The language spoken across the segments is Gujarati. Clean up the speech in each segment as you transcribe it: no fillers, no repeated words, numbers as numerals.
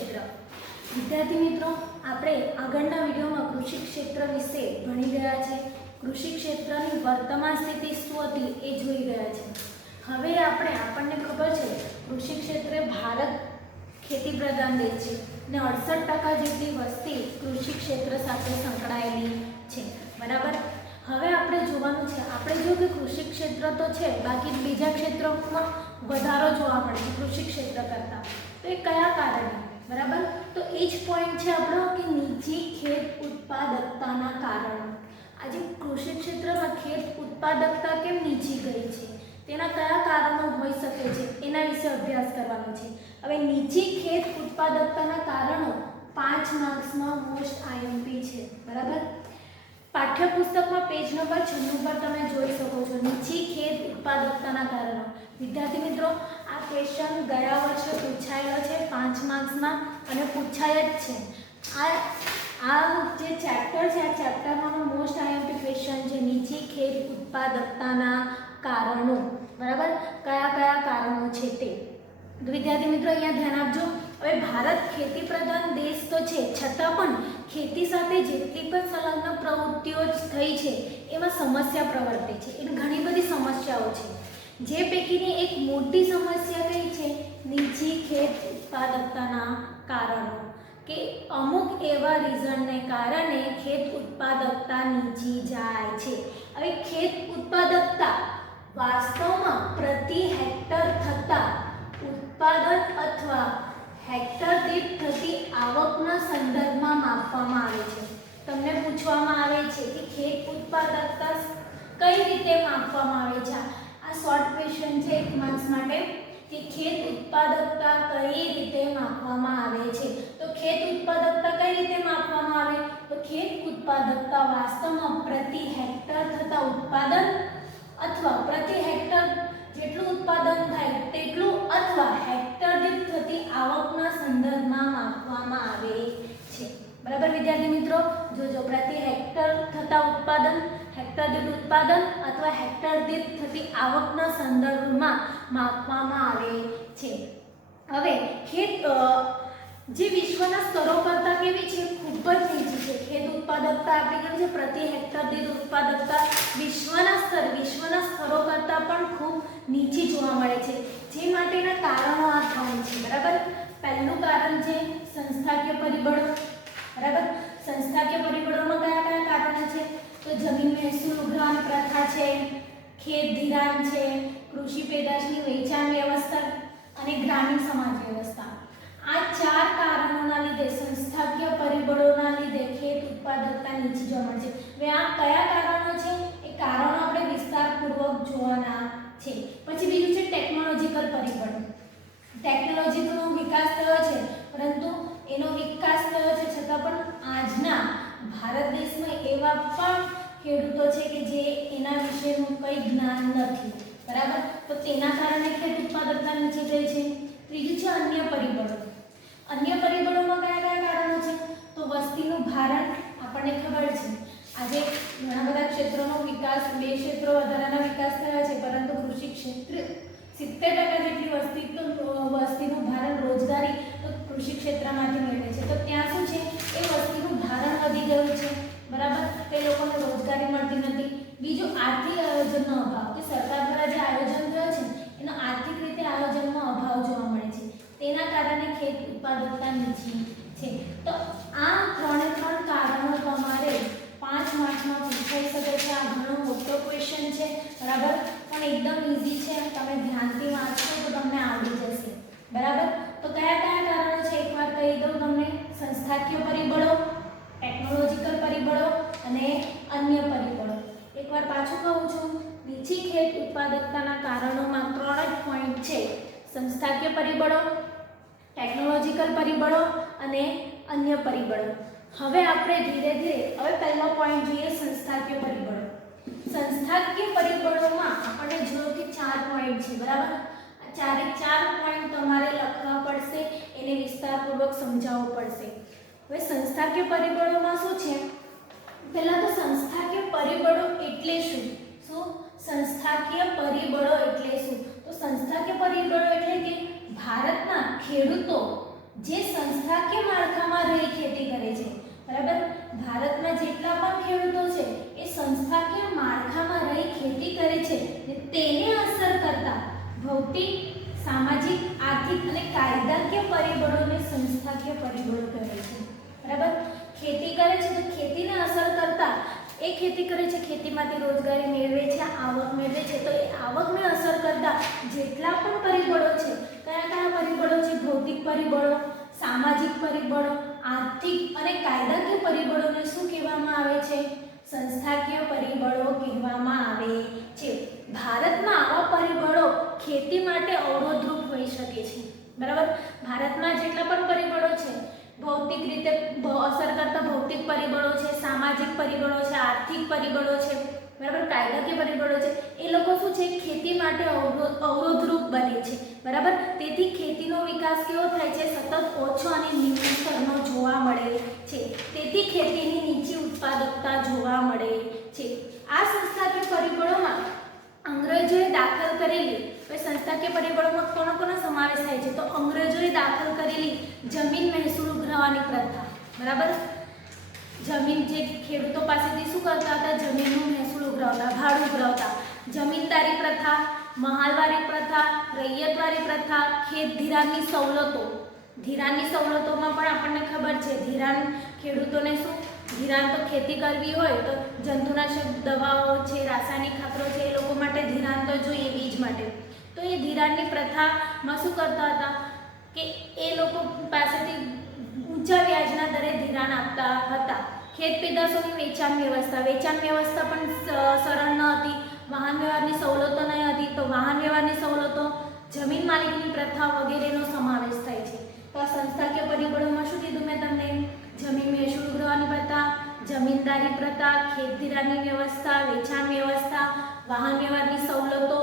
ક્ષેત્ર. વિદ્યાર્થી મિત્રો, આપણે આગળના વિડીયોમાં કૃષિ ક્ષેત્ર વિશે ભણી ગયા છે. કૃષિ ક્ષેત્રની વર્તમાન સ્થિતિ શું હતી એ જોઈ રહ્યા છે. હવે આપણને ખબર છે કૃષિ ક્ષેત્રે ભારત ખેતી પ્રધાન દેશ છે ને 68% જેટલી વસ્તી કૃષિ ક્ષેત્ર સાથે સંકળાયેલી છે. બરાબર. હવે આપણે જોવાનું છે, આપણે જો કે કૃષિ ક્ષેત્ર તો છે, બાકી બીજા ક્ષેત્રોમાં વધારો જોવા મળે છે કૃષિ ક્ષેત્ર કરતાં. તો એ કયા કારણે? બરાબર. તો એ જ પોઈન્ટ છે આપણો કે નીચી ખેત ઉત્પાદકતાના કારણો. આજે કૃષિ ક્ષેત્રમાં ખેત ઉત્પાદકતા કેમ નીચી ગઈ છે, તેના કયા કારણો હોઈ શકે છે, એના વિશે અભ્યાસ કરવાનો છે. હવે નીચી ખેત ઉત્પાદકતાના કારણો 5 માર્ક્સમાં મોસ્ટ આઈએમપી છે. બરાબર. પાઠ્યપુસ્તકમાં પેજ નંબર 96 પર તમે જોઈ શકો છો નીચી ખેત ઉત્પાદકતાના કારણો. વિદ્યાર્થી મિત્રો, આ ક્વેશ્ચન ગયા વર્ષે પૂછાયેલો છે 5 માર્ક્સમાં અને પૂછાય જ છે. આ જે ચેપ્ટર છે, આ ચેપ્ટરનો મોસ્ટ આઈએમપી ક્વેશ્ચન છે નીચી ખેત ઉત્પાદકતાના કારણો. બરાબર. કયા કયા કારણો છે તે. વિદ્યાર્થી મિત્રો, અહીંયા ધ્યાન આપજો. હવે ભારત ખેતી પ્રધાન દેશ તો છે, છતાં પણ ખેતી સાથે જેટલી પણ સંલગ્ન પ્રવૃત્તિઓ થઈ છે એમાં સમસ્યા પ્રવર્તે છે. એની ઘણી બધી સમસ્યાઓ છે, જે પૈકીની એક મોટી સમસ્યા કઈ છે? નીચી ખેત ઉત્પાદકતાના કારણો. કે અમુક એવા રીઝનને કારણે ખેત ઉત્પાદકતા નીચી જાય છે. હવે ખેત ઉત્પાદકતા વાસ્તવમાં પ્રતિ હેક્ટર થતા ઉત્પાદન અથવા હેક્ટર દીઠ થતી આવકના સંદર્ભમાં માપવામાં આવે છે. તમને પૂછવામાં આવે છે કે ખેત ઉત્પાદકતા કઈ રીતે માપવામાં આવે છે. આ શોર્ટ ક્વેશ્ચન છે 1 માર્ક્સ માટે કે ખેત ઉત્પાદકતા કઈ રીતે માપવામાં આવે છે. તો ખેત ઉત્પાદકતા કઈ રીતે માપવામાં આવે? તો ખેત ઉત્પાદકતા વાસ્તવમાં પ્રતિ હેક્ટર થતા ઉત્પાદન અથવા પ્રતિ હેક્ટર જેટલું ઉત્પાદન થાય તેટલું અથવા હેક્ટર દીઠ થતી આવકના સંદર્ભમાં માપવામાં આવે છે. બરાબર વિદ્યાર્થી મિત્રો, જોજો પ્રતિ હેક્ટર થતા ઉત્પાદન, હેક્ટર દીઠ ઉત્પાદન અથવા હેક્ટર દીઠ થતી આવકના સંદર્ભમાં માપવામાં આવે છે. હવે ખેત જે વિશ્વના સ્તરો કરતાં કેવી છે? ખૂબ જ નીચી છે. ખેત ઉત્પાદકતા આપણી કેવી છે? પ્રતિ હેક્ટર દીઠ ઉત્પાદકતા વિશ્વના સ્તરો કરતાં પણ ખૂબ નીચી જોવા મળે છે. જે માટેના કારણો આ 3 છે. બરાબર. પહેલું કારણ છે સંસ્થાકીય પરિબળો. બરાબર. સંસ્થાકીય પરિબળોમાં કયા કયા કારણો છે? તો જમીન મહેસૂલ ઉઘરાવવાની પ્રથા છે, ખેત ધિરાણ છે, કૃષિ પેદાશની વેચાણ વ્યવસ્થા અને ગ્રામીણ સમાજ વ્યવસ્થા. આ 4 કારણોના લીધે, સંસ્થાકીય પરિબળોના લીધે ખેત ઉત્પાદકતા નીચી જોવા મળે છે. હવે આ કયા કારણો છે? એ કારણો આપણે વિસ્તારપૂર્વક જોવાના છે. પછી બીજું છે ટેકનોલોજીકલ પરિબળો. ટેકનોલોજીનો વિકાસ થયો છે, પરંતુ એનો વિકાસ થયો છે છતાં પણ આજના ભારત દેશમાં એવા પણ ખેડૂતો છે કે જે એના વિશેનું કંઈ જ્ઞાન નથી. બરાબર. તો તેના કારણે ખેત ઉત્પાદકતા નીચે ગઈ છે. ત્રીજું છે અન્ય પરિબળો. અન્ય પરિબળોમાં કયા કયા કારણો છે? તો વસ્તીનું ભારણ. આપણને ખબર છે આજે ઘણા બધા ક્ષેત્રોનો વિકાસ, 2 ક્ષેત્રો વધારાના વિકાસ થયા છે, પરંતુ કૃષિ ક્ષેત્ર 70% જેટલી વસ્તીનું ભારણ રોજગારી તો કૃષિ ક્ષેત્રમાંથી મેળવે છે. તો ત્યાં શું છે? એ વસ્તીનું ભારણ વધી ગયું છે. બરાબર. તે લોકોને રોજગારી મળતી નથી. બીજું આર્થિક આયોજનનો અભાવ. કે સરકાર દ્વારા જે આયોજન થયો છે એનો આર્થિક રીતે આયોજનનો અભાવ જોવા મળે છે. તેના કારણે ખેત ઉત્પાદકતા નીચી છે. તો આ 3 કારણો તમારે 5 માર્ક્સમાં પૂછાઈ શકે છે. આ ઘણો મોટો ક્વેશ્ચન છે. બરાબર. પણ એકદમ ઈઝી છે. તમે ધ્યાનથી વાંચશો તો તમને આવડી જશે. બરાબર. તો કયા કયા કારણો છે એકવાર કહી દઉં તમને. સંસ્થાકીય પરિબળો, ટેકનોલોજીકલ પરિબળો અને અન્ય પરિબળો. એકવાર પાછું કહું છું, નીચી ખેત ઉત્પાદકતાના કારણોમાં 3 જ પોઈન્ટ છે: સંસ્થાકીય પરિબળો, ટેકનોલોજીકલ પરિબળો અને અન્ય પરિબળો. હવે આપણે ધીરે ધીરે પહેલો પોઈન્ટ જોઈએ, સંસ્થાકીય પરિબળો. સંસ્થાકીય પરિબળોમાં આપણે જોયું કે 4 પોઈન્ટ છે. બરાબર. આ 4 પોઈન્ટ તમારે લખવા પડશે, એને વિસ્તારપૂર્વક સમજાવવું પડશે. હવે સંસ્થાકીય પરિબળોમાં શું છે? પહેલા તો સંસ્થાકીય પરિબળો એટલે શું? સંસ્થાકીય પરિબળો એટલે શું? તો સંસ્થાકીય પરિબળો એટલે કે ભારતના ખેડૂતો જે સંસ્થા જેટલા પણ ખેડૂતો છે એ સંસ્થાકીય માળખામાં રહી ખેતી કરે છે તેને અસર કરતા ભૌતિક, સામાજિક, આર્થિક અને કાયદાકીય પરિબળોને સંસ્થાકીય પરિબળો કહે છે. બરાબર? ખેતી કરે છે તો ખેતીને અસર કરતા એ ખેતી કરે છે, ખેતીમાંથી રોજગારી મેળવે છે, આવક મેળવે છે, તો એ આવકને અસર કરતા જેટલા પણ પરિબળો છે, કયા કયા પરિબળો છે? ભૌતિક પરિબળો, સામાજિક પરિબળો, આર્થિક અને કાયદાકીય પરિબળોને શું કહેવામાં આવે છે? સંસ્થાકીય પરિબળો કહેવામાં આવે છે. ભારતમાં આવા પરિબળો ખેતી માટે અવરોધરૂપ હોઈ શકે છે. બરાબર? ભારતમાં જેટલા પણ પરિબળો છે, ભૌતિક રીતે અસર કરતા ભૌતિક પરિબળો છે, સામાજિક પરિબળો છે, આર્થિક પરિબળો છે, બરાબર, કાયદાકીય પરિબળો છે, એ લોકો શું છે? ખેતી માટે અવરોધરૂપ બને છે. બરાબર? તેથી ખેતીનો વિકાસ કેવો થાય છે? સતત ઓછો અને નિમ્ન સ્તરનો જોવા મળે છે. તેથી ખેતીની નીચી ઉત્પાદકતા જોવા મળે છે. આ સંસ્થાકીય પરિબળોમાં અંગ્રેજોએ દાખલ કરેલી સંસ્થાકીય પરિબળોમાં કોનો કોનો સમાવેશ થાય છે? તો અંગ્રેજોએ દાખલ કરેલી જમીન મહેસૂલ ઉઘરાવવાની પ્રથા. બરાબર? જમીન જે ખેડૂતો પાસેથી શું કરતા હતા? જમીનનું મહેસૂલ ઉઘરાવતા, ભાડું ઉઘરાવતા. જમીનદારી પ્રથા, મહાલવારી પ્રથા, રૈયતવારી પ્રથા, ખેત ધિરાણની સવલતો. ધિરાણની સવલતોમાં પણ આપણને ખબર છે ધિરાણ ખેડૂતોને શું? ધિરાણ તો ખેતી કરવી હોય તો જંતુનાશક દવાઓ છે, રાસાયણિક ખાતરો છે, એ લોકો માટે ધિરાણ તો જોઈએ બીજ માટે. તો એ ધિરાણની પ્રથામાં શું કરતા હતા કે એ લોકો પાસેથી ઊંચા વ્યાજના દરે ધિરાણ આપતા હતા. ખેત પેદાશોની વેચાણ વ્યવસ્થા પણ સરળ ન હતી. વાહન વ્યવહારની સવલતો ન હતી, તો વાહન વ્યવહારની સવલતો, જમીન માલિકીની પ્રથા વગેરેનો સમાવેશ થાય છે. તો આ સંસ્થાકીય પરિબળોમાં શું કીધું મેં તમને? જમીન મહેસૂલ ઉઘરાવવાની પ્રથા, જમીનદારી પ્રથા, ખેત ધિરાણની વ્યવસ્થા, વેચાણ વ્યવસ્થા, વાહન વ્યવહારની સવલતો,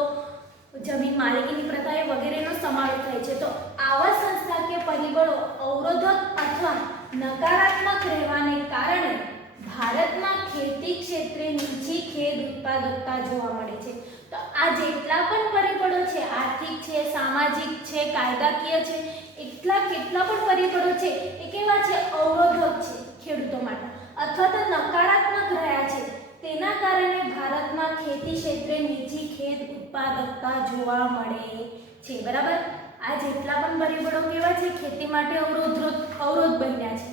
જમીન માલિકીની પ્રથા એ વગેરેનો સમાવેશ થાય છે. તો આવા સંસ્થાકીય પરિબળો અવરોધક અથવા નકારાત્મક રહેવાને કારણે ભારતમાં ખેતી ક્ષેત્રે નીચી ખેત ઉત્પાદકતા જોવા મળે છે. તો આ જેટલા પણ પરિબળો છે, આર્થિક છે, સામાજિક છે, કાયદાકીય છે, એટલા કેટલા પણ પરિબળો છે એ કેવા છે? અવરોધક છે ખેડૂતો માટે અથવા તો નકારાત્મક રહ્યા છે. તેના કારણે ભારતમાં ખેતી ક્ષેત્રે નીચી ખેત ઉત્પાદકતા જોવા મળે છે. બરાબર? આ જેટલા પણ પરિબળો કેવા છે? ખેતી માટે અવરોધ બન્યા છે.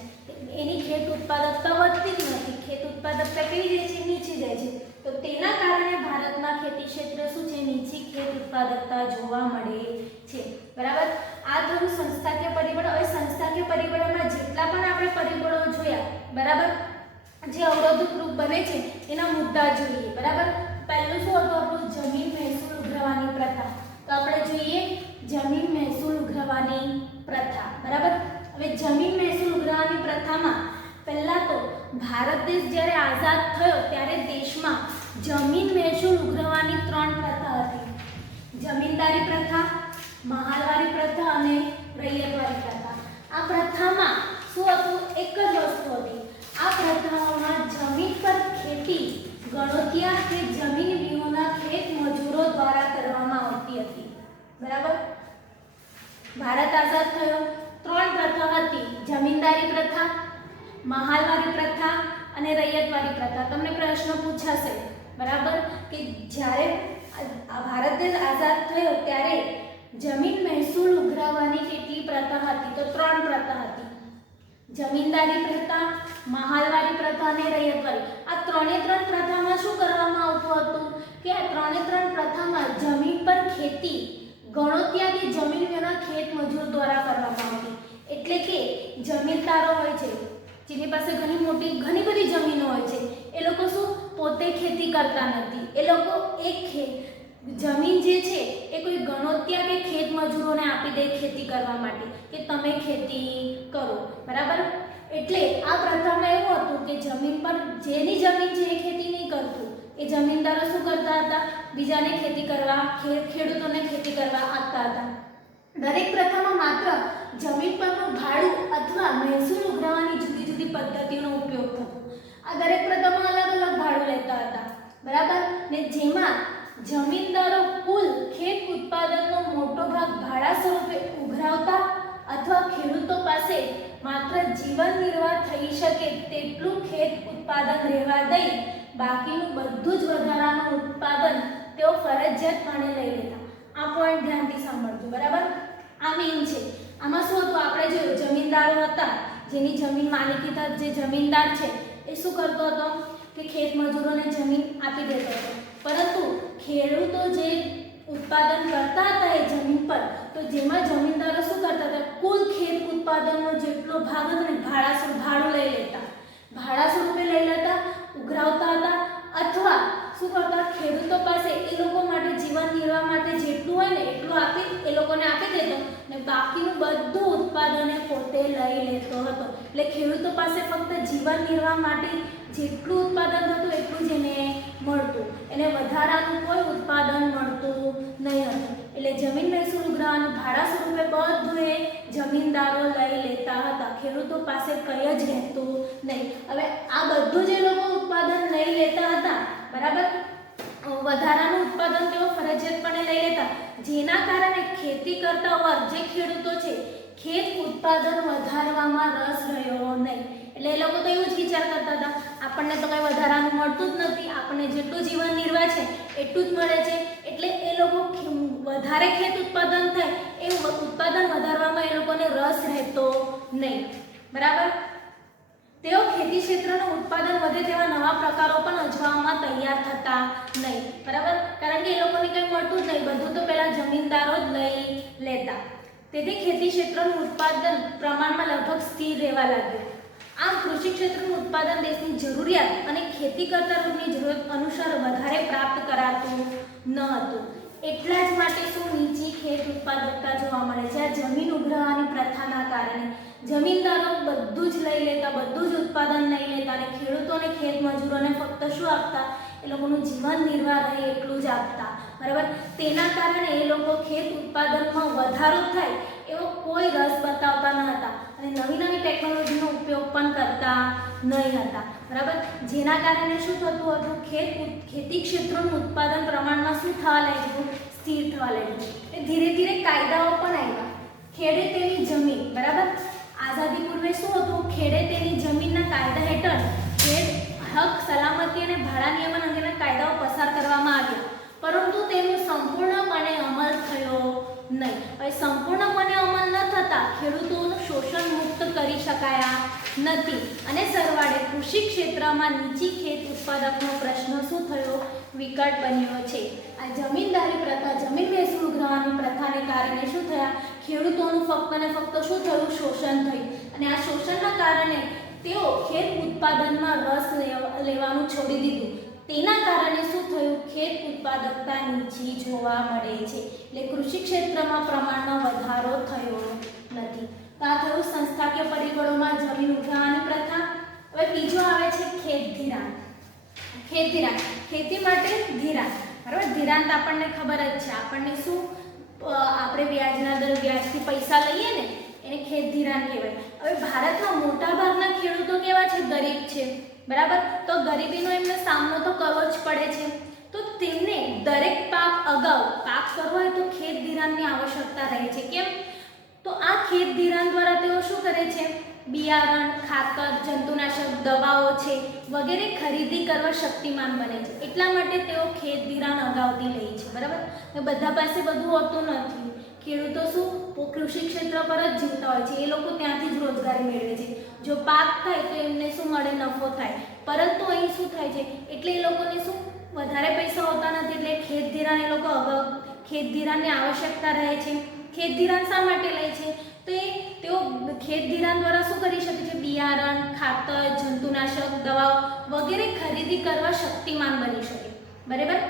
એની ખેત ઉત્પાદકતા વધતી જ નથી. ખેત ઉત્પાદકતા કેવી જાય છે? નીચે જાય છે. તો તેના કારણે ભારતમાં ખેતી ક્ષેત્ર શું છે? નીચી ખેત ઉત્પાદકતા જોવા મળે છે. બરાબર? આ થયું સંસ્થાકીય પરિબળ. હવે સંસ્થાકીય પરિબળોમાં જેટલા પણ આપણે પરિબળો જોયા, બરાબર, જે અવરોધરૂપ બને છે એના મુદ્દા જોઈએ. બરાબર? પહેલું શું હતું આપણું? જમીન મહેસૂલ ઉઘરાવવાની પ્રથા. તો આપણે જોઈએ જમીન મહેસૂલ ઉઘરાવવાની પ્રથા. બરાબર? હવે જમીન મહેસૂલ ઉઘરાવવાની પ્રથામાં પહેલા તો ભારત દેશ જ્યારે આઝાદ થયો ત્યારે દેશમાં જમીન મહેસૂલ ઉઘરાવવાની 3 પ્રથા હતી. જમીનદારી પ્રથા, મહાલવારી પ્રથા અને રૈયતવારી પ્રથા. આ પ્રથામાં શું હતું? એક જ વસ્તુ હતી. આ પ્રથાઓમાં જમીન પર ખેતી ગણોતિયા કે જમીન વિહોણા ખેત મજૂરો દ્વારા કરવામાં આવતી હતી. બરાબર? ભારત આઝાદ થયો, 3 પ્રથા હતી. જમીનદારી પ્રથા, મહાલવારી પ્રથા અને રૈયતવારી પ્રથા. તમને પ્રશ્ન પૂછાશે, બરાબર, કે જ્યારે ભારત દેશ આઝાદ થયો ત્યારે જમીન મહેસૂલ ઉઘરાવવાની કેટલી પ્રથા હતી? તો 3 પ્રથા હતી. જમીનદારી પ્રથા, મહાલવારી પ્રથા અને રૈયતવારી. આ 3 પ્રથામાં શું કરવામાં આવતું હતું કે આ 3 પ્રથામાં જમીન પર ખેતી ગણોતિયા કે જમીન વિના ખેત મજૂર દ્વારા કરવામાં આવતી. એટલે કે જમીનદારો હોય છે જેની પાસે ઘણી બધી જમીનો હોય છે, એ લોકો શું પોતે ખેતી કરતા નથી. એ લોકો જમીન જે છે એ કોઈ ગણોતિયા કે ખેત મજૂરોને આપી દે ખેતી કરવા માટે કે તમે ખેતી કરો. બરાબર? એટલે આ પ્રથામાં એવું હતું કે જમીન પર જેની જમીન છે એ ખેતી નહીં કરતું, એ જમીનદારો શું કરતા હતા? બીજાને ખેતી કરવા, ખેડૂતોને ખેતી કરવા આપતા હતા. દરેક પ્રથામાં માત્ર જમીન પરનું ભાડું અથવા મહેસૂલ ઉઘરાવવાની જુદી જુદી પદ્ધતિનો ઉપયોગ થતો. આ દરેક પ્રથામાં અલગ અલગ ભાડું લેતા હતા. બરાબર? ને જેમાં જમીનદારો કુલ ખેત ઉત્પાદનનો મોટો ભાગ ભાડા સ્વરૂપે ઉઘરાવતા અથવા ખેડૂતો પાસે માત્ર જીવન નિર્વાહ થઈ શકે તેટલું ખેત ઉત્પાદન રહેવા દઈ બાકીનું બધું જ વધારાનું ઉત્પાદન તેઓ ફરજિયાતપણે લઈ લેતા. આ પોઈન્ટ ધ્યાનથી સાંભળજો, બરાબર? આ મેઇન છે. આમાં શું હતું, આપણે જોયું જમીનદારો હતા, જેની જમીન માલિકીદાર જે જમીનદાર છે એ શું કરતો હતો કે ખેત મજૂરોને જમીન આપી દેતો હતો. પરંતુ ખેડૂતો જે ઉત્પાદન કરતા હતા એ જમીન પર, તો જેમાં જમીનદારો શું કરતા હતા, કુલ ખેત ઉત્પાદનનો જેટલો ભાગ હતો ને ભાડું લઈ લેતા, ભાડા સ્વરૂપે લઈ લેતા, ઉઘરાવતા હતા, અથવા શું કરતા ખેડૂતો પાસે એ લોકો માટે જીવન નિર્વાહ માટે જેટલું હોય ને એટલું આપી એ લોકોને આપી દેતો ને બાકીનું બધું ઉત્પાદન એ પોતે લઈ લેતો હતો. એટલે ખેડૂતો પાસે ફક્ત જીવન નિર્વાહ માટે જેટલું ઉત્પાદન થતું એટલું જ એને મળતું, એને વધારાનું કોઈ ઉત્પાદન મળતું નહીં હતું. એટલે જમીન મહેસૂલ ઉઘરાવાનું ભાડા સ્વરૂપે બધું એ જમીનદારો લઈ લેતા હતા, ખેડૂતો પાસે કંઈ જ રહેતું નહીં. હવે આ બધું જે લોકો ઉત્પાદન લઈ લેતા હતા, બરાબર, વધારાનું ઉત્પાદન તેઓ ફરજિયાતપણે લઈ લેતા, જેના કારણે ખેતી કરતા વર્ગ જે ખેડૂતો છે ખેત ઉત્પાદન વધારવામાં રસ રહ્યો નહીં. એટલે એ લોકો તો એવું જ વિચાર કરતા હતા, આપણને તો કંઈ વધારાનું મળતું જ નથી, આપણને જેટલું જીવન નિર્વાહ છે એટલું જ મળે છે. એટલે એ લોકો વધારે ખેત ઉત્પાદન થાય એ ઉત્પાદન વધારવામાં એ લોકોને રસ રહેતો નહીં, બરાબર. તેઓ ખેતી ક્ષેત્રનું ઉત્પાદન વધે તેવા નવા પ્રકારો પણ અજમાવવામાં તૈયાર થતા નહીં, બરાબર, કારણ કે એ લોકોને કંઈ મળતું જ નહીં, બધું તો પહેલા જમીનદારો જ લઈ લેતા. તેથી ખેતી ક્ષેત્રનું ઉત્પાદન પ્રમાણમાં લગભગ સ્થિર રહેવા લાગ્યું. આમ કૃષિ ક્ષેત્રનું ઉત્પાદન દેશની જરૂરિયાત અને ખેતી કરતા લોકોની જરૂરિયાત અનુસાર વધારે પ્રાપ્ત કરાતું ન હતું. એટલા જ માટે શું નીચી ખેત ઉત્પાદકતા જોવા મળે છે. આ જમીન ઉઘરાવાની પ્રથાના કારણે જમીનદારો બધું જ લઈ લેતા, બધું જ ઉત્પાદન લઈ લેતા અને ખેડૂતોને ખેત મજૂરોને ફક્ત શું આપતા, એ લોકોનું જીવન નિર્વાહ રહે એટલું જ આપતા, બરાબર. તેના કારણે એ લોકો ખેત ઉત્પાદનમાં વધારો થાય એવો કોઈ રસ બતાવતા ન હતા અને નવી નવી ટેકનોલોજીનો ઉપયોગ પણ કરતા નહીં હતા, બરાબર. જેના કારણે શું થતું હતું, ખેતી ક્ષેત્રનું ઉત્પાદન પ્રમાણમાં શું થવા લાગ્યું, સ્થિર થવા લાગ્યું. એ ધીરે ધીરે કાયદાઓ પણ આવ્યા. ખેડે તેની જમીન, બરાબર, આઝાદી પૂર્વે શું હતું, ખેડે તેની જમીનના કાયદા હેઠળ ખેડ હક, સલામતી અને ભાડા નિયમન અંગેના કાયદાઓ પસાર કરવામાં આવ્યા, પરંતુ તેનો સંપૂર્ણપણે અમલ થયો નહીં. હવે સંપૂર્ણપણે અમલ ન થતાં ખેડૂતોનું શોષણ મુક્ત કરી શકાયા નથી અને સરવાળે કૃષિ ક્ષેત્રમાં નીચી ખેત ઉત્પાદકનો પ્રશ્ન શું થયો, વિકટ બન્યો છે. આ જમીનદારી પ્રથા, જમીન મહેસૂલ ઉઘરાવાની પ્રથાને કારણે શું થયા, ખેડૂતોનું ફક્ત ને ફક્ત શું થયું, શોષણ થયું અને આ શોષણના કારણે તેઓ ખેત ઉત્પાદનમાં રસ લેવાનું છોડી દીધું. તેના કારણે શું થયું, ખેત ઉત્પાદકતા નીચી જોવા મળે છે. એટલે કૃષિ ક્ષેત્રમાં પ્રમાણમાં વધારો થયો નથી. તો આ થયું સંસ્થાકીય પરિબળોમાં જમીન ઉઘરાવાની પ્રથા. હવે બીજો આવે છે ખેત ધિરાણ. ખેત ધિરાણ, ખેતી માટે ધિરાણ, બરાબર. ધિરાણ તો આપણને ખબર જ છે, આપણને શું, આપણે વ્યાજના દર, વ્યાજથી પૈસા લઈએ ને એને ખેત ધિરાણ કહેવાય. હવે ભારતના મોટાભાગના ખેડૂતો કેવા છે, ગરીબ છે, બરાબર. તો ગરીબીનો એમને સામનો તો કરવો જ પડે છે. તો તેમને દરેક પાક અગાઉ પાક કરવો હોય તો ખેત ધિરાણની આવશ્યકતા રહે છે. કેમ? તો આ ખેત ધિરાણ દ્વારા તેઓ શું કરે છે, બિયારણ, ખાતર, જંતુનાશક દવાઓ છે વગેરે ખરીદી કરવા શક્તિમાન બને છે. એટલા માટે તેઓ ખેત ધિરાણ અગાઉથી લે છે, બરાબર. બધા પાસે બધું હોતું નથી. ખેડૂતો શું કૃષિ ક્ષેત્ર પર જ જીવતા હોય છે, એ લોકો ત્યાંથી જ રોજગારી મેળવે છે. જો પાક થાય તો એમને શું મળે, નફો થાય. પરંતુ અહીં શું થાય છે, એટલે એ લોકોને શું વધારે પૈસા હોતા નથી, એટલે ખેત ધિરાણ એ લોકો અગાઉ ખેત ધિરાણની આવશ્યકતા રહે છે. ખેત ધિરાણ શા માટે લે છે, તો તેઓ ખેત ધિરાણ દ્વારા શું કરી શકે છે, બિયારણ, ખાતર, જંતુનાશક દવાઓ વગેરે ખરીદી કરવા શક્તિમાન બની શકે, બરાબર,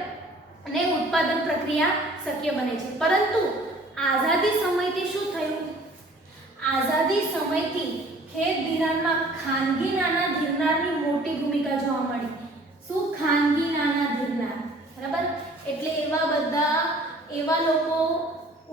અને ઉત્પાદન પ્રક્રિયા શક્ય બને છે. પરંતુ આઝાદી સમયથી શું થયું, આઝાદી સમયથી ખેત ધિરાણમાં ખાનગી નાના ધીરનારની મોટી ભૂમિકા જોવા મળી. શું, ખાનગી નાના ધીરનાર, બરાબર. એટલે એવા લોકો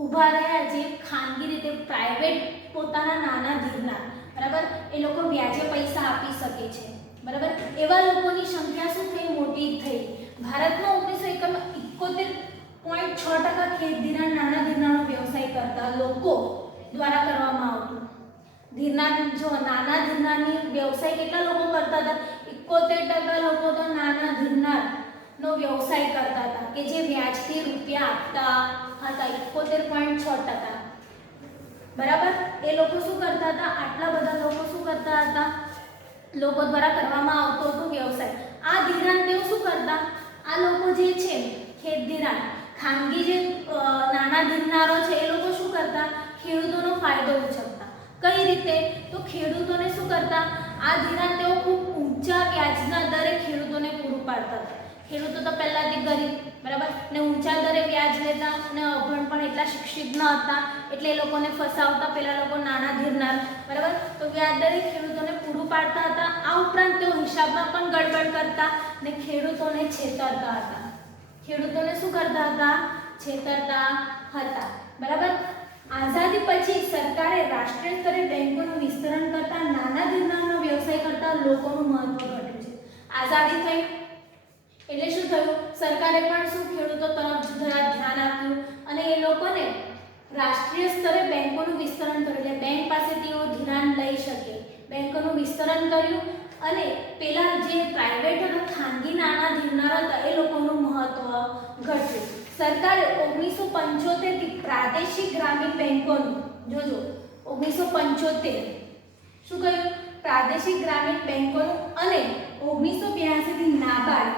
ઊભા રહ્યા જે ખાનગી રીતે પ્રાઇવેટ પોતાના નાના ધીરનાર, બરાબર, એ લોકો વ્યાજે પૈસા આપી શકે છે, બરાબર. એવા લોકોની સંખ્યા શું થઈ, મોટી થઈ. ભારતમાં 1971.6% ખેત ધિરાણ નાના ધીરનારનો વ્યવસાય કરતા લોકો દ્વારા કરવામાં આવતું. ધીરનાર જો નાના ધીરનારની વ્યવસાય કેટલા લોકો કરતા હતા? 71% લોકો તો નાના ધીરનારનો વ્યવસાય કરતા હતા કે જે વ્યાજથી રૂપિયા આપતા હતા 71.6%. બરાબર. એ લોકો શું કરતા હતા? આટલા બધા લોકો શું કરતા હતા? લોકો દ્વારા કરવામાં આવતો હતો વ્યવસાય. આ ધિરાણ તેઓ શું કરતા? આ લોકો જે છે ખેત ધિરાણ, ખાનગી જે નાના ધીરનારો છે એ લોકો શું કરતા? ખેડૂતોનો ફાયદો ઉચકતા. કઈ રીતે? તો ખેડૂતોને શું કરતા? આ ધિરાણ તેઓ ખૂબ ઊંચા વ્યાજના દરે ખેડૂતોને પૂરું પાડતા હતા. ખેડૂતો તો પહેલાથી ગરીબ, બરાબર, ને ઊંચા દરે વ્યાજ લેતા અને અભણ પણ એટલા શિક્ષિત ન હતા એટલે એ લોકોને ફસાવતા પેલા લોકો નાના ધીરનાર, બરાબર. તો વ્યાજ દરે ખેડૂતોને પૂરું પાડતા હતા. આ ઉપરાંત તેઓ હિસાબમાં પણ ગડબડ કરતા ને ખેડૂતોને છેતરતા હતા. ખેડૂતોને શું કરતા હતા? છેતરતા હતા. બરાબર. આઝાદી પછી સરકારે રાષ્ટ્રીય સ્તરે બેંકોનું વિસ્તરણ કરતા નાના ધીરનારનો વ્યવસાય કરતા લોકોનું મહત્વ ઘટ્યું છે. આઝાદી થઈ એટલે શું થયું? સરકારે પણ શું ખેડૂતો તરફ ધ્યાન આપ્યું અને એ લોકોને રાષ્ટ્રીય સ્તરે બેંકોનું વિસ્તરણ કર્યું. એટલે બેંક પાસેથી તેઓ ધિરાણ લઈ શકે. બેંકોનું વિસ્તરણ કર્યું અને પેલા જે પ્રાઇવેટ અને ખાનગી નાના ધીરનાર હતા એ લોકોનું મહત્વ ઘટ્યું. સરકારે 1975 થી પ્રાદેશિક ગ્રામીણ બેંકોનું, જોજો 1975 શું કહ્યું? પ્રાદેશિક ગ્રામીણ બેંકોનું અને 1982 થી નાબાર્ડ,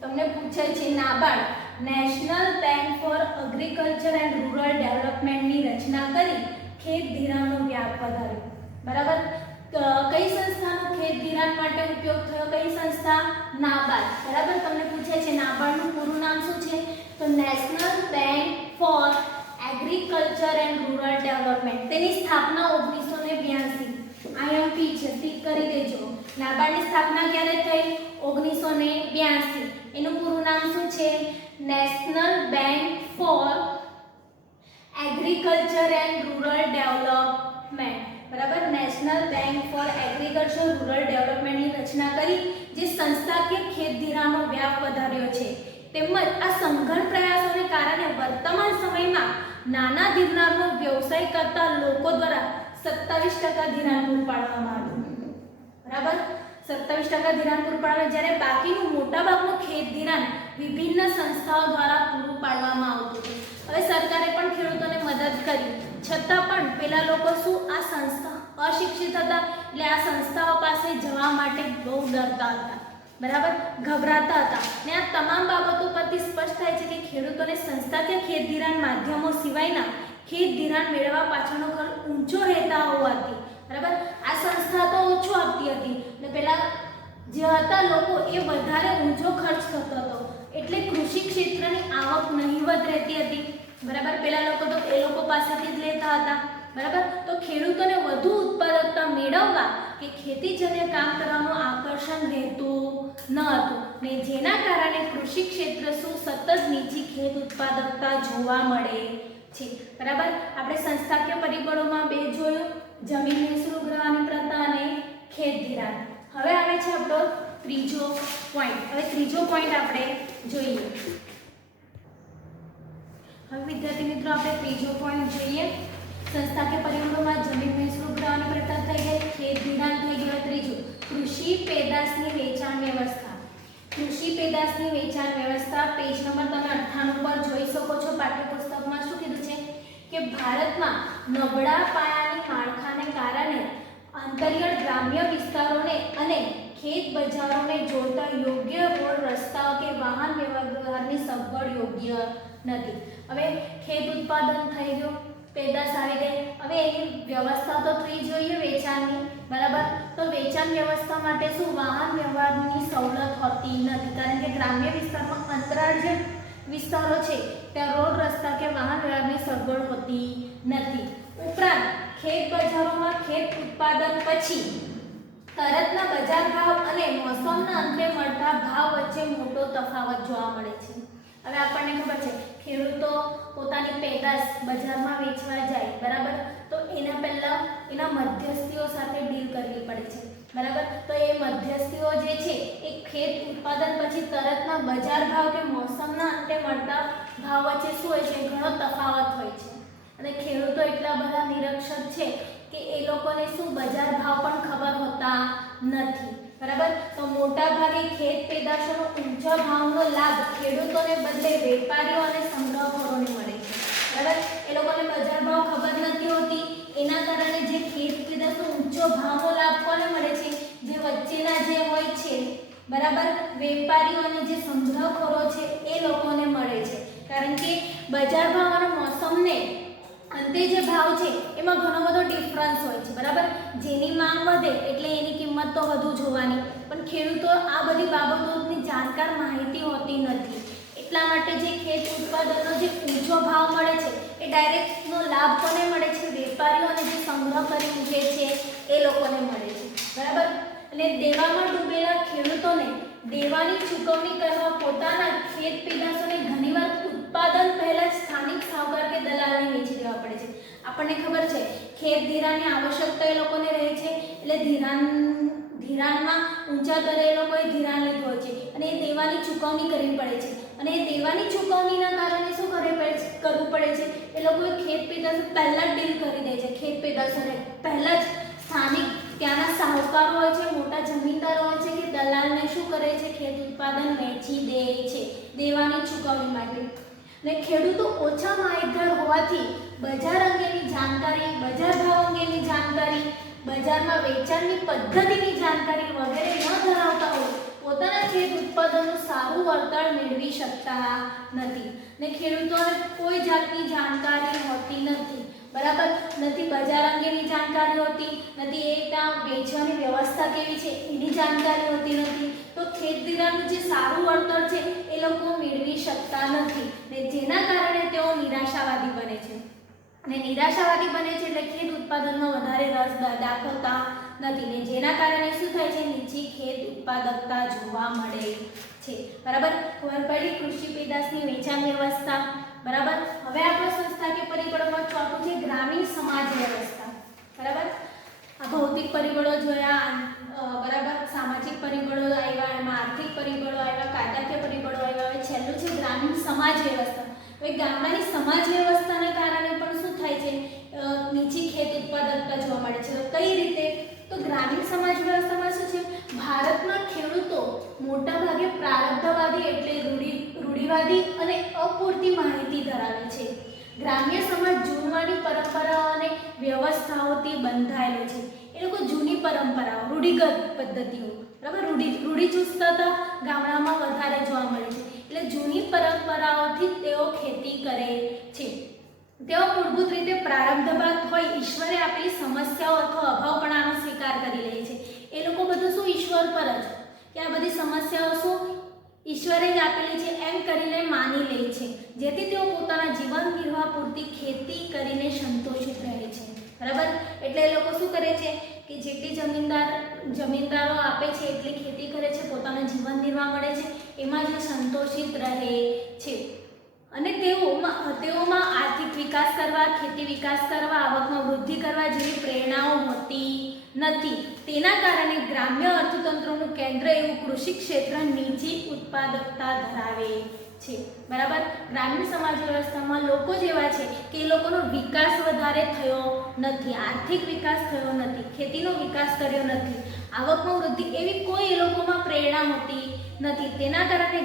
તમને પૂછાય છે NABARD, national bank for agriculture and rural ડેવલપમેન્ટની રચના કરી ખેત ધિરાણનો વ્યાપ વધાર્યો. બરાબર. કઈ સંસ્થાનો ખેત ધિરાણ માટે ઉપયોગ થયો? કઈ સંસ્થા? નાબાર્ડ. બરાબર. તમને પૂછાય છે નાબાર્ડનું પૂરું નામ શું છે? તો national bank for agriculture and rural development. તેની સ્થાપના 1982. આઈએમપી છે, ટીક કરી દેજો. નાબાર્ડની સ્થાપના ક્યારે થઈ? 1982. એનું પૂરું નામ શું છે? National bank for agriculture and rural development. બરાબર. National bank for agriculture rural ડેવલપમેન્ટની રચના કરી જે સંસ્થાકીય ખેત ધિરાણનો વ્યાપ વધાર્યો છે. તેમજ આ સંઘન પ્રયાસોને કારણે વર્તમાન સમયમાં નાના ધીરનારનો વ્યવસાય કરતા લોકો દ્વારા 27% ધિરાણ પૂરું પાડવામાં આવ્યું. બરાબર. 27% ધિરાણ પૂરું પાડવામાં, જ્યારે બાકીનું મોટાભાગનું ખેત ધિરાણ વિભિન્ન સંસ્થાઓ દ્વારા પૂરું પાડવામાં આવતું હતું. હવે સરકારે પણ ખેડૂતોને મદદ કરી, છતાં પણ પેલા લોકો શું? આ સંસ્થા અશિક્ષિત હતા એટલે આ સંસ્થાઓ પાસે જવા માટે બહુ ડરતા હતા. બરાબર. ગભરાતા હતા. ને આ તમામ બાબતો પરથી સ્પષ્ટ થાય છે કે ખેડૂતોને સંસ્થાકીય ખેત ધિરાણ માધ્યમો સિવાયના ખેત ધિરાણ મેળવવા પાછળનો ખર્ચ ઊંચો રહેતા હોવાથી, બરાબર, આ સંસ્થા તો ઓછો આપતી હતી ને પેલા જે હતા લોકો એ વધારે ઊંચો ખર્ચ થતો હતો એટલે કૃષિ ક્ષેત્રની આવક નહીવત રહેતી હતી. બરાબર. પેલા લોકો તો એ લોકો પાસેથી જ લેતા હતા. બરાબર. તો ખેડૂતોને વધુ ઉત્પાદકતા મેળવવા કે ખેતીજન્ય કામ કરવાનું આકર્ષણ રહેતું ન હતું ને જેના કારણે કૃષિ ક્ષેત્ર શું સતત નીચી ખેત ઉત્પાદકતા જોવા મળે છે. બરાબર. આપણે સંસ્થાકીય પરિબળોમાં બે જોયું, જમીન મહેસૂલ ઉઘરાવવાની પ્રથા અને ખેત ધિરાણ. હવે આવે છે આપણો ત્રીજો પોઈન્ટ. હવે ત્રીજો પોઈન્ટ આપણે જોઈએ. હવે વિદ્યાર્થી મિત્રો આપણે ત્રીજો પોઈન્ટ જોઈએ. સંસ્થાકીય પરિબળોમાં જમીન મહેસૂલ ઉઘરાવવાની પ્રથા થઈ ગઈ, ખેત ધિરાણ થઈ ગયું. ત્રીજું કૃષિ પેદાશની વેચાણ વ્યવસ્થા. કૃષિ પેદાશની વેચાણ વ્યવસ્થા પેજ નંબર તમે 98 પર જોઈ શકો છો. પાઠ્યપુસ્તકમાં શું કીધું છે કે ભારતમાં નબળા પાયાની માળખાને કારણે આંતરિયાળ ગ્રામ્ય વિસ્તારોને અને ખેત બજારોને જોડતા યોગ્ય રોડ, રસ્તાઓ કે વાહન વ્યવહારની સગવડ યોગ્ય નથી. હવે ખેત ઉત્પાદન થઈ ગયું, પેદાશ આવી ગઈ, હવે એની વ્યવસ્થા તો થઈ જોઈએ વેચાણની. બરાબર. તો વેચાણ વ્યવસ્થા માટે શું? વાહન વ્યવહારની સવલત હોતી નથી કારણ કે ગ્રામ્ય વિસ્તારમાં અંતરાળ જે વિસ્તારો છે ત્યાં રોડ, રસ્તા કે વાહન વ્યવહારની સગવડ હોતી નથી. ઉપરાંત ખેત બજારોમાં ખેત ઉત્પાદન પછી તરતના બજાર ભાવ અને મોસમના અંતે મળતા ભાવ વચ્ચે મોટો તફાવત જોવા મળે છે. હવે આપણને ખબર છે ખેડૂતો પોતાની પેદાશ બજારમાં વેચવા જાય, બરાબર, તો એના પહેલા એના મધ્યસ્થીઓ સાથે ડીલ કરવી પડે છે. બરાબર. તો એ મધ્યસ્થીઓ જે છે એ ખેત ઉત્પાદન પછી તરતના બજાર ભાવ કે મોસમના અંતે મળતા ભાવ વચ્ચે શું હોય છે? ઘણો તફાવત હોય છે અને ખેડૂતો એટલા બધા નિરક્ષર છે કે એ લોકોને શું બજાર ભાવ પણ ખબર હોતા નથી, બરાબર. તો મોટા ભાગે ખેત પેદાશોનો ઊંચા ભાવનો લાભ ખેડૂતોને બદલે વેપારીઓ અને સંગ્રહખોરોને મળે છે, બરાબર. એ લોકોને બજાર ભાવ ખબર નથી હોતી, એના કારણે જે ખેત પેદાશનો ઊંચો ભાવનો લાભ કોને મળે છે, જે વચ્ચેના જે હોય છે, બરાબર, વેપારીઓ અને જે સંગ્રહખોરો છે એ લોકોને મળે છે. કારણ કે બજાર ભાવ અને મોસમને અંતે જે ભાવ છે એમાં ઘણો બધો ડિફરન્સ હોય છે, બરાબર. જેની માંગ વધે એટલે એની કિંમત તો વધુ જોવાની, પણ ખેડૂતો આ બધી બાબતોની જાણકાર માહિતી હોતી નથી. એટલા માટે જે ખેત ઉત્પાદનનો જે ઊંચો ભાવ મળે છે એ ડાયરેક્ટનો લાભ કોને મળે છે, વેપારીઓ અને જે સંગ્રહ કરી મૂકે છે એ લોકોને મળે છે, બરાબર. અને દેવામાં ડૂબેલા ખેડૂતોને દેવાની ચૂકવણી કરવા પોતાના ખેત પેદાશોને ઘણીવાર ઉત્પાદન પહેલા જ સ્થાનિક સાહુકાર કે દલાલને વેચી દેવા પડે છે. આપણને ખબર છે ખેત ધિરાણની આવશ્યકતા એ લોકોને રહે છે, એટલે ધિરાણમાં ઊંચા દરે એ લોકોએ ધિરાણ લીધું હોય છે અને એ દેવાની ચૂકવણી કરવી પડે છે. અને એ દેવાની ચૂકવણીના કારણે શું કરવું પડે છે, એ લોકોએ ખેત પેદાશો પહેલાં જ ડીલ કરી દે છે. ખેત પેદાશોને પહેલાં જ સ્થાનિક ત્યાંના સાહુકારો હોય છે, મોટા જમીનદારો હોય છે કે દલાલને શું કરે છે, ખેત ઉત્પાદન વેચી દે છે દેવાની ચૂકવણી માટે. ને ખેડૂતો ઓછા માહિતગાર હોવાથી બજાર અંગેની જાણકારી, બજાર ભાવ અંગેની જાણકારી, બજારમાં વેચાણની પદ્ધતિની જાણકારી વગેરે ન ધરાવતા હોય પોતાના ખેત ઉત્પાદનનું સારું વળતર મેળવી શકતા નથી. ને ખેડૂતોને કોઈ જાતની જાણકારી હોતી નથી, બરાબર. નથી બજાર અંગેની જાણકારી હોતી, નથી એ ત્યાં વેચવાની વ્યવસ્થા કેવી છે એની જાણકારી હોતી નથી. તો ખેત ધિરાણનું જે સારું વળતર છે એ લોકો મેળવી શકતા નથી, ને જેના કારણે તેઓ નિરાશાવાદી બને છે. અને નિરાશાવાદી બને છે એટલે ખેત ઉત્પાદનમાં વધારે રસ દાખવતા નથી, ને જેના કારણે શું થાય છે, નીચી ખેત ઉત્પાદકતા જોવા મળે છે, બરાબર. ખબર પડી કૃષિ પેદાશની વેચાણ વ્યવસ્થા, બરાબર. હવે આપણો સંસ્થાકીય પરિબળોમાં ચોથું છે ગ્રામીણ સમાજ વ્યવસ્થા, બરાબર. આ ભૌતિક પરિબળો જોયા, બરાબર. સામાજિક પરિબળો આવ્યા, એમાં આર્થિક પરિબળો આવ્યા, કાયદાકીય પરિબળો આવ્યા. હવે છેલ્લું છે ગ્રામીણ સમાજ વ્યવસ્થા. હવે ગામડાની સમાજ વ્યવસ્થાના કારણે પણ શું થાય છે, નીચી ખેત ઉત્પાદકતા જોવા મળે છે. તો કઈ રીતે, તો ગ્રામીણ સમાજ વ્યવસ્થામાં શું છે, ભારતમાં ખેડૂતો મોટા ભાગે પ્રારબ્ધવાદી એટલે રૂઢિવાદી અને અપૂરતી માહિતી ધરાવે છે. ગ્રામ્ય સમાજ જૂનવાણી પરંપરાઓ અને વ્યવસ્થાઓથી બંધાયેલો છે. એ લોકો જૂની પરંપરાઓ, રૂઢિગત પદ્ધતિઓ, બરાબર, રૂઢિચુસ્તતા ગામડામાં વધારે જોવા મળે છે. એટલે જૂની પરંપરાઓથી તેઓ ખેતી કરે છે. તેઓ મૂળભૂત રીતે પ્રારબ્ધવાદ હોય, ઈશ્વરે આપેલી સમસ્યાઓ અથવા અભાવપણાનો સ્વીકાર કરી લે છે. એ લોકો બધું શું ઈશ્વર પર જ કે આ બધી સમસ્યાઓ શું ઈશ્વરે જ આપેલી છે એમ કરીને માની લે છે, જેથી તેઓ પોતાના જીવન નિર્વાહ પૂરતી ખેતી કરીને સંતોષિત રહે છે, બરાબર. એટલે એ લોકો શું કરે છે કે જેટલી જમીનદારો આપે છે એટલી ખેતી કરે છે, પોતાના જીવન નિર્વાહ મળે છે, એમાં જ સંતોષિત રહે છે. અને તેઓમાં આર્થિક વિકાસ કરવા, ખેતી વિકાસ કરવા, આવકમાં વૃદ્ધિ કરવા જેવી પ્રેરણાઓ હોતી નથી. તેના કારણે ગ્રામ્ય અર્થતંત્રનું કેન્દ્ર એવું કૃષિ ક્ષેત્ર નીચી ઉત્પાદકતા ધરાવે છે, બરાબર. ગ્રામ્ય સમાજ વ્યવસ્થામાં લોકો જેવા છે કે એ લોકોનો વિકાસ વધારે થયો નથી, આર્થિક વિકાસ થયો નથી, ખેતીનો વિકાસ કર્યો નથી, આવકમાં વૃદ્ધિ એવી કોઈ એ લોકોમાં પ્રેરણા હોતી નથી. તેના કારણે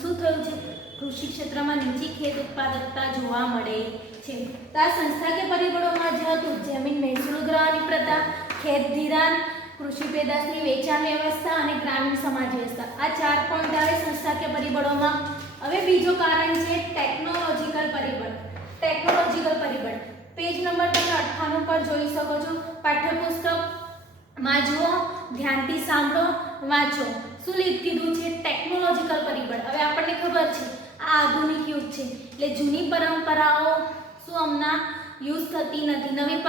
શું થયું છે, કૃષિ ક્ષેત્રમાં નીચી ખેત ઉત્પાદકતા જોવા મળે છે. તો આ સંસ્થાકીય પરિબળોમાં જે હતું, જમીન મહેસૂલ ગ્રહની પ્રથા, ખેત ધિરાણ, કૃષિ પેદાશની વેચાણ વ્યવસ્થા અને ગ્રામીણ સમાજ વ્યવસ્થા, આ 4 પોઈન્ટ આવે સંસ્થાકીય પરિબળોમાં. હવે બીજો કારણ છે ટેકનોલોજીકલ પરિબળ. ટેકનોલોજીકલ પરિબળ પેજ નંબર તમે 98 પર જોઈ શકો છો. પાઠ્યપુસ્તકમાં જુઓ, ધ્યાનથી સાંભળો, વાંચો. શું કીધું છે, ટેકનોલોજીકલ પરિબળ. હવે આપણને ખબર છે આ આધુનિક યુગ છે એટલે જૂની પરંપરાઓ શું હમણાં યુઝ થતી નથી, નવી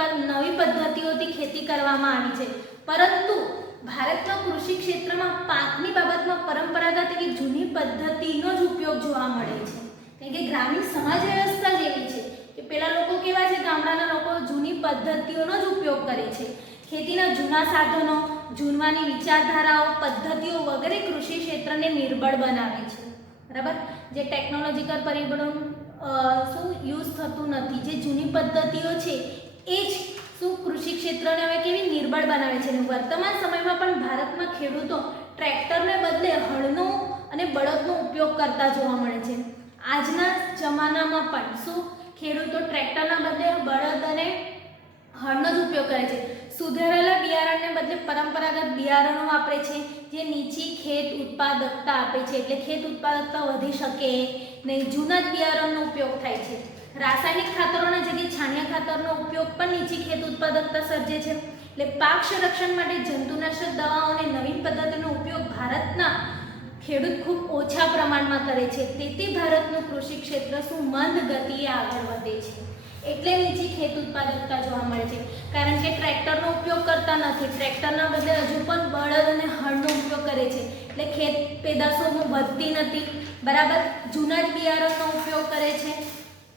પદ્ધતિઓથી ખેતી કરવામાં આવી છે. પરંતુ ભારતના કૃષિ ક્ષેત્રમાં પાકની બાબતમાં પરંપરાગત એવી જૂની પદ્ધતિનો જ ઉપયોગ જોવા મળે છે. કારણ કે ગ્રામીણ સમાજ વ્યવસ્થા જેવી છે કે પેલા લોકો કેવા છે, ગામડાના લોકો જૂની પદ્ધતિઓનો જ ઉપયોગ કરે છે. ખેતીના જૂના સાધનો, જૂનવાની વિચારધારાઓ, પદ્ધતિઓ વગેરે કૃષિ ક્ષેત્રને નિર્બળ બનાવે છે, બરાબર. જે ટેકનોલોજીકલ પરિબળોનું શું યુઝ થતું નથી, જે જૂની પદ્ધતિઓ છે એ જ શું કૃષિ ક્ષેત્રને હવે કેવી નિર્બળ બનાવે છે અને વર્તમાન સમયમાં પણ ભારતમાં ખેડૂતો ટ્રેક્ટરને બદલે હળનો અને બળદનો ઉપયોગ કરતા જોવા મળે છે. આજના જમાનામાં પણ શું ખેડૂતો ટ્રેક્ટરના બદલે બળદ અને હળનો જ ઉપયોગ કરે છે. સુધારેલા બિયારણને બદલે પરંપરાગત બિયારણો વાપરે છે જે નીચી ખેત ઉત્પાદકતા આપે છે, એટલે ખેત ઉત્પાદકતા વધી શકે નહીં. જૂના જ બિયારણનો ઉપયોગ થાય છે. રાસાયણિક ખાતરોના જગ્યાએ છાણિયા ખાતરનો ઉપયોગ પણ નીચી ખેત ઉત્પાદકતા સર્જે છે. એટલે પાક સંરક્ષણ માટે જંતુનાશક દવાઓ અને નવીન પદ્ધતિનો ઉપયોગ ભારતના ખેડૂત ખૂબ ઓછા પ્રમાણમાં કરે છે. તેથી ભારતનું કૃષિ ક્ષેત્ર શું મંદ ગતિએ આગળ વધે છે, એટલે નીચી ખેત ઉત્પાદકતા જોવા મળે છે. કારણ કે ટ્રેક્ટરનો ઉપયોગ કરતા નથી, ટ્રેક્ટરના બદલે હજુ પણ બળદ અને હળનો ઉપયોગ કરે છે, એટલે ખેત પેદાશો વધતી નથી. બરાબર. જૂના જ બિયારણનો ઉપયોગ કરે છે,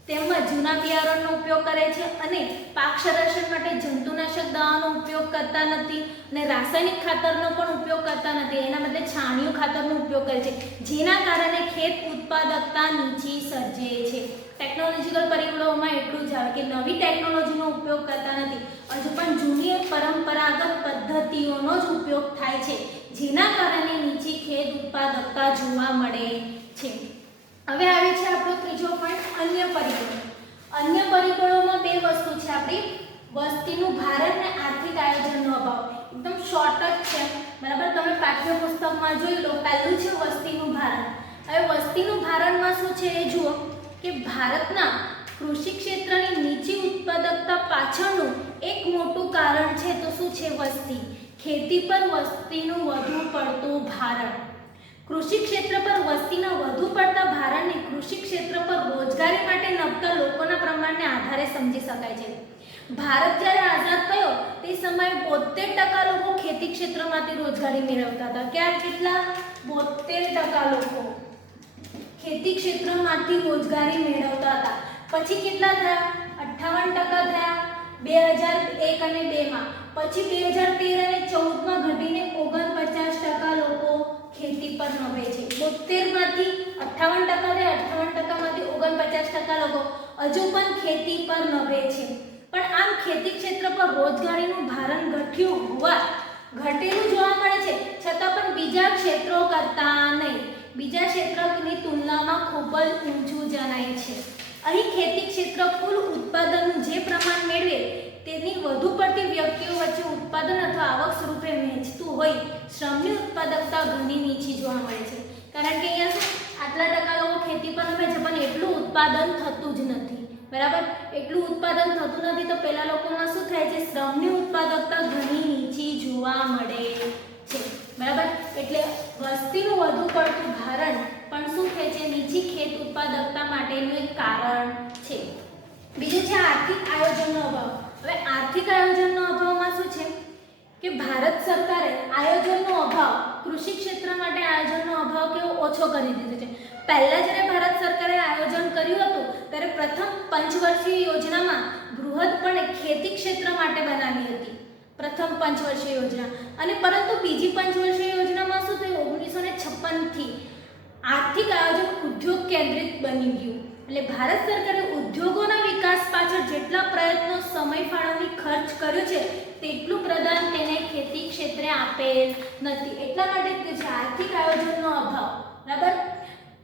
તેમજ જૂના બિયારણનો ઉપયોગ કરે છે અને પાક સંરક્ષણ માટે જંતુનાશક દવાનો ઉપયોગ કરતા નથી અને રાસાયણિક ખાતરનો પણ ઉપયોગ કરતા નથી. એના બદલે છાણિયું ખાતરનો ઉપયોગ કરે છે, જેના કારણે ખેત ઉત્પાદકતા નીચી સર્જે છે. ટેકનોલોજીકલ પરિબળોમાં એટલું જ આવે કે નવી ટેકનોલોજીનો ઉપયોગ કરતા નથી, હજુ પણ જૂની પરંપરાગત પદ્ધતિઓનો જ ઉપયોગ થાય છે, જેના કારણે નીચી ખેત ઉત્પાદકતા જોવા મળે છે. હવે આવે છે આપણો ત્રીજો પોઈન્ટ, અન્ય પરિબળો. અન્ય પરિબળોમાં બે વસ્તુ છે આપણી, વસ્તીનું ભારણ અને આર્થિક આયોજનનો અભાવ. એકદમ શોર્ટ જ છે. બરાબર. તમે પાઠ્યપુસ્તકમાં જોઈ લો. પહેલું છે વસ્તીનું ભારણ. હવે વસ્તીનું ભારણમાં શું છે એ જુઓ કે ભારતના કૃષિ ક્ષેત્રની નીચી ઉત્પાદકતા પાછળનું એક મોટું કારણ છે તો શું છે? વસ્તી. ખેતી પર વસ્તીનું વધુ પડતું ભારણ. કૃષિ ક્ષેત્ર પર વસ્તીના વધુ પડતા ભારણને કૃષિ ક્ષેત્ર પર રોજગારી માટે નભતા લોકોના પ્રમાણને આધારે સમજી શકાય છે. ભારત જ્યારે આઝાદ થયો તે સમયે 72% લોકો ખેતી ક્ષેત્રમાંથી રોજગારી મેળવતા હતા. ક્યાં કેટલા? 72% લોકો ખેતી ક્ષેત્રમાંથી રોજગારી મેળવતા હતા. પછી કેટલા થયા? 58% થયા 2001 અને 2માં. પછી 2013 અને 14માં ઘટીને 49% લોકો ખેતી પર નભે છે. 72 માંથી 58% ને 58% માંથી 49% લોકો હજુ પણ ખેતી પર નભે છે. પણ આમ ખેતી ક્ષેત્ર પર રોજગારીનું ભારણ ઘટેલું જોવા મળે છે, છતાં પણ બીજા ક્ષેત્રો કરતા નહીં. બીજા ક્ષેત્રની તુલનામાં ખૂબ જ ઊંચું જણાય છે. અહીં ખેતી ક્ષેત્ર કુલ ઉત્પાદનનું જે પ્રમાણ મેળવે તેની વધુ પડતી વ્યક્તિઓ વચ્ચે ઉત્પાદન અથવા આવક સ્વરૂપે વહેંચતું હોય શ્રમની ઉત્પાદકતા ઘણી નીચી જોવા મળે છે. કારણ કે અહીંયા શું આટલા ટકા લોકો ખેતી પર નભે છે પણ એટલું ઉત્પાદન થતું જ નથી. બરાબર. એટલું ઉત્પાદન થતું નથી તો પેલા લોકોમાં શું થાય છે? શ્રમની ઉત્પાદકતા ઘણી નીચી જોવા મળે છે. બરાબર. એટલે વસ્તીનું વધુ પડતું ભારણ પણ શું થાય છે? નીચી ખેત ઉત્પાદકતા માટેનું એક કારણ છે. બીજું છે આર્થિક આયોજનનો અભાવ. હવે આર્થિક આયોજનનો અભાવમાં શું છે કે ભારત સરકારે આયોજનનો અભાવ, કૃષિ ક્ષેત્ર માટે આયોજનનો અભાવ કેવો ઓછો કરી દીધો છે. પહેલા જ્યારે ભારત સરકારે આયોજન કર્યું હતું ત્યારે પ્રથમ પંચવર્ષીય યોજનામાં બૃહદપણે ખેતી ક્ષેત્ર માટે બનાવી હતી. પ્રથમ પંચવર્ષીય યોજના. અને પરંતુ બીજી પંચવર્ષીય યોજનામાં શું થયું? 1956 થી આર્થિક આયોજન ઉદ્યોગ કેન્દ્રિત બની ગયું. એટલે ભારત સરકારે ઉદ્યોગોના વિકાસ પાછળ જેટલા પ્રયત્નો, સમય ફાળવણી, ખર્ચ કર્યો છે તેટલું પ્રદાન તેને ખેતી ક્ષેત્રે આપેલ નથી. એટલા માટે છે આર્થિક આયોજનનો અભાવ. બરાબર.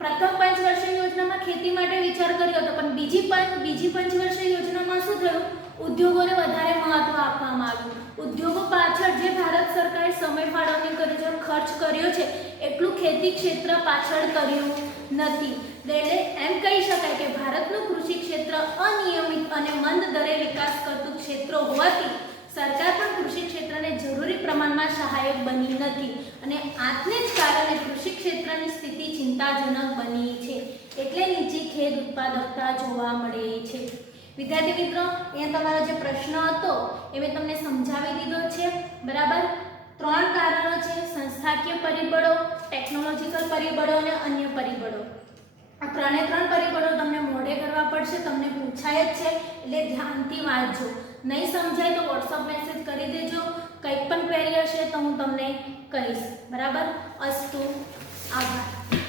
પ્રથમ પંચવર્ષીય યોજનામાં ખેતી માટે વિચાર કર્યો હતો પણ બીજી પંચવર્ષીય યોજનામાં શું થયું? ઉદ્યોગોને વધારે મહત્વ આપવામાં આવ્યું. ઉદ્યોગો પાછળ જે ભારત સરકારે સમય ફાળવણી કરી છે, ખર્ચ કર્યો છે એટલું ખેતી ક્ષેત્ર પાછળ કર્યું નથી. એટલે એમ કહી શકાય કે ભારતનું કૃષિ ક્ષેત્ર અનિયમિત અને મંદ દરે વિકાસ કરતું ક્ષેત્ર હોવાથી સરકાર પણ કૃષિ ક્ષેત્રને જરૂરી પ્રમાણમાં સહાયક બની નથી અને આને જ કારણે કૃષિ ક્ષેત્રની સ્થિતિ ચિંતાજનક બની છે. એટલે નીચી ખેત ઉત્પાદકતા જોવા મળે છે. વિદ્યાર્થી મિત્રો, અહીંયા તમારો જે પ્રશ્ન હતો એ મેં તમને સમજાવી દીધો છે. બરાબર. 3 કારણો છે: સંસ્થાકીય પરિબળો, ટેકનોલોજીકલ પરિબળો અને અન્ય પરિબળો. આ 3 પરિબળો તમને મોઢે કરવા પડશે, તમને પૂછાય જ છે એટલે ધ્યાનથી વાંચજો. નહીં સમજાય તો વોટ્સઅપ મેસેજ કરી દેજો. કંઈક પણ ક્વેરી હશે તો હું તમને કહીશ. બરાબર. અસ્તુ. આભાર.